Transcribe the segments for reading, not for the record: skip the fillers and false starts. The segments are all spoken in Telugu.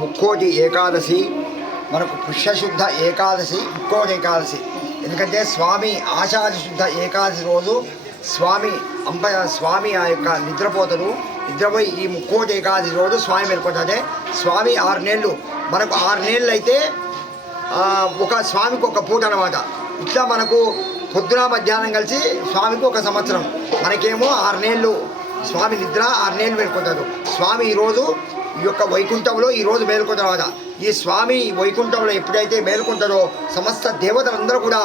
ముక్కోటి ఏకాదశి మనకు పుష్యశుద్ధ ఏకాదశి ముక్కోటి ఏకాదశి. ఎందుకంటే స్వామి ఆషాఢ శుద్ధ ఏకాదశి రోజు స్వామి ఆ యొక్క నిద్రపోతాడు. నిద్రపోయి ఈ ముక్కోటి ఏకాదశి రోజు స్వామి వెళ్ళిపోతాడే. స్వామి 6 నెలలు, మనకు 6 నెలలు అయితే ఒక స్వామికి ఒక పూట అన్నమాట. ఇట్లా మనకు పొద్దున మధ్యాహ్నం కలిసి స్వామికి 1 సంవత్సరం. మనకేమో 6 నెలలు స్వామి నిద్ర, 6 నెలలు మేల్కొంటాడు. స్వామి ఈరోజు ఈ యొక్క వైకుంఠంలో ఈరోజు మేల్కొంటాడు. ఈ స్వామి వైకుంఠంలో ఎప్పుడైతే మేల్కొంటాడో సమస్త దేవతలందరూ కూడా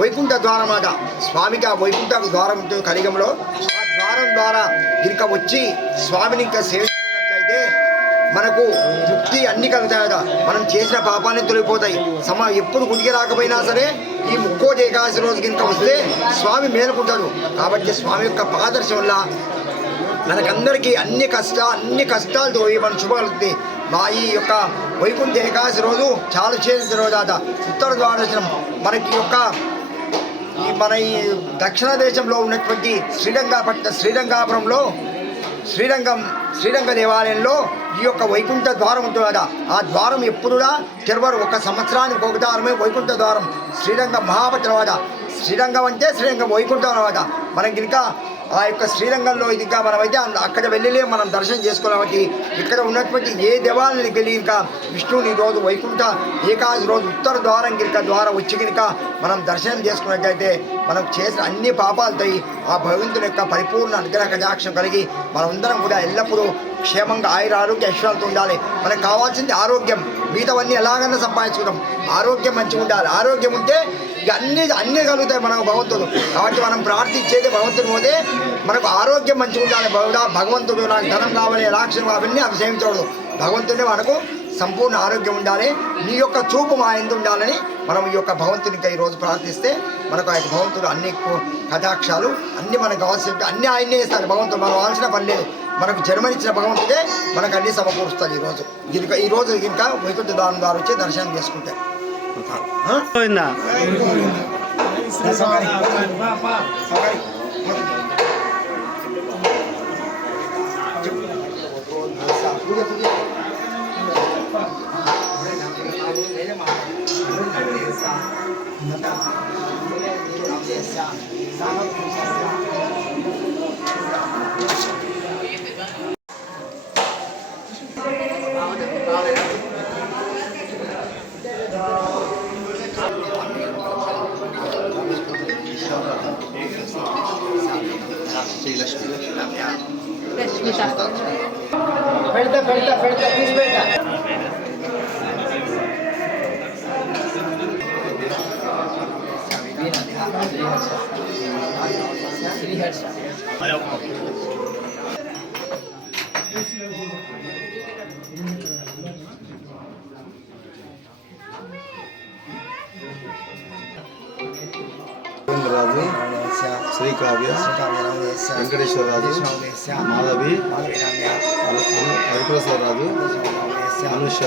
వైకుంఠ ద్వారం అన్నమాట. స్వామికి ఆ వైకుంఠ ద్వారం ఉంటుంది కలియుగంలో. ఆ ద్వారం ద్వారా ఇంకా వచ్చి స్వామిని ఇంకా సేవించుకున్నట్లయితే మనకు ముక్తి అన్ని కలుగుతాయట. మనం చేసిన పాపాన్ని తొలగిపోతాయి. ఎప్పుడు గుడికి రాకపోయినా సరే ఈ ముక్కోటి ఏకాదశి రోజు కింద వస్తే స్వామి మేలుకుంటాడు. కాబట్టి స్వామి యొక్క పాదర్శం వల్ల మనకందరికీ అన్ని కష్టాలతో మన శుభకలుగుతుంది. మా ఈ యొక్క వైకుంఠ ఏకాదశి రోజు చాలా చేసిన రోజు ఉత్తర ద్వాదశనం మనకి యొక్క మన ఈ దక్షిణ దేశంలో ఉన్నటువంటి శ్రీరంగాపురంలో శ్రీరంగ దేవాలయంలో ఈ యొక్క వైకుంఠ ద్వారం ఉంటుంది కదా. ఆ ద్వారం ఎప్పుడుగా తెరవరు. 1 సంవత్సరానికి ఒక ద్వారమే వైకుంఠ ద్వారం. శ్రీరంగ మహాపతి అనమాట. శ్రీరంగం అంటే శ్రీరంగం వైకుంఠం అనమాట. మనకి ఇంకా ఆ యొక్క శ్రీరంగంలో ఇది ఇంకా మనమైతే అక్కడ వెళ్ళలే మనం దర్శనం చేసుకోవాలి. ఇక్కడ ఉన్నటువంటి ఏ దేవాలయానికి వెళ్ళి ఇంకా విష్ణువుని రోజు వైకుంఠ ఏకాదశి రోజు ఉత్తర ద్వారం ద్వారా వచ్చి కనుక మనం దర్శనం చేసుకున్నట్టయితే మనం చేసిన అన్ని పాపాలతో ఆ భగవంతుని యొక్క పరిపూర్ణ అనుగ్రహ కటాక్షం కలిగి మనమందరం కూడా ఎల్లప్పుడూ క్షేమంగా ఆరోగ్య ఐశ్వర్యాలతో ఉండాలి. మనకు కావాల్సింది ఆరోగ్యం. మిగతావన్నీ ఎలాగన్నా సంపాదించుకుంటాం. ఆరోగ్యం మంచిగా ఉండాలి. ఆరోగ్యం ఉంటే ఇక అన్నీ కలుగుతాయి మనకు భగవంతుడు. కాబట్టి మనం ప్రార్థించేది భగవంతుడు పోతే మనకు ఆరోగ్యం మంచిగా ఉండాలి. భగవంతుడు నాకు ధనం కావాలి, రాక్షసు అవన్నీ అవి సేవించకూడదు. భగవంతుడే మనకు సంపూర్ణ ఆరోగ్యం ఉండాలి. నీ యొక్క చూపు మా ఎందు ఉండాలని మనం ఈ యొక్క భగవంతునికి ఈరోజు ప్రార్థిస్తే మనకు ఆ భగవంతుడు అన్ని కటాక్షాలు అన్నీ మనకు కావాల్సి అన్నీ ఆయనే ఇస్తాడు. భగవంతుడు మనం కావాల్సిన పని లేదు. మనకు జన్మనిచ్చిన భగవంతుడే మనకు అన్ని సమకూరుస్తాడు. ఈరోజు ఇంకా వైకుంఠ ద్వారం ద్వారా వచ్చి దర్శనం చేసుకుంటే పెడతా తీసి పెడతా. రాజు, శ్రీకావ్య, వెంకటేశ్వర రాజు, మాధవి, హరిప్రసాద్ రాజు, అనుష,